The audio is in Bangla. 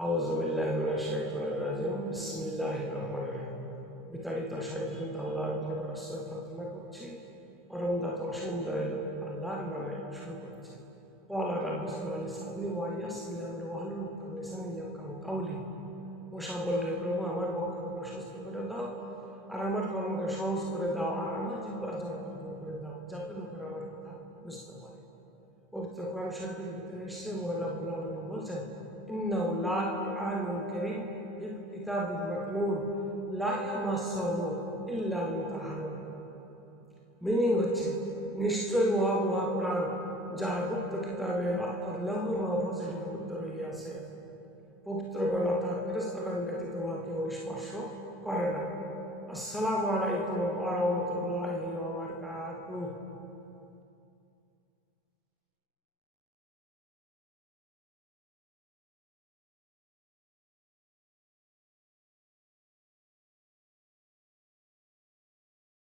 আউযু বিল্লাহি মিনাশ শাইতানির রাজিম। বিসমিল্লাহির রহমানির রহিম। বিতাড়িত শয়তান আল্লাহর নিকট আশ্রয় প্রার্থনা করছি। পরম দাতা অসীম দয়ালু আল্লাহর নামে শুরু করছি। ক্বালা রাব্বি ইশরাহ লি সাদরি ওয়া ইয়াসসির লি আমরি ওয়াহলুল উকদাতাম মিন লিসানি ইয়াফকাহু কাওলি। মূসা বললেন, প্রভু আমার বক্ষকে প্রশস্ত করে দাও আর আমার কর্মকে সহজ করে দাও আর আমার জিহ্বার জড়তা দূর করে দাও, যাতে লোকেরা আমার কথা বুঝতে পারে। পবিত্র কোরআন শরীফের ভিতরে এসেছে মহান রব্বুল আলামিন বলছেন, ইন্নাহু লা কুরআনুন কারীম ফি কিতাবিন মাকনুন লা ইয়ামাসসুহু ইল্লাল মুতাহহারুন। মিনিং হচ্ছে, নিশ্চয় মহা কোরআন যার গুপ্ত কিতাবে অর্থাৎ লৌহ মাহফুজে লিপিবদ্ধ রহিয়াছে, পবিত্রগণ অর্থাৎ ফেরেশতাগণ ব্যতীত উহা কেউ স্পর্শ করে না। আসসালামু আলাইকুম ওয়া রাহমাতুল্লাহি ওয়া বারাকাতুহু।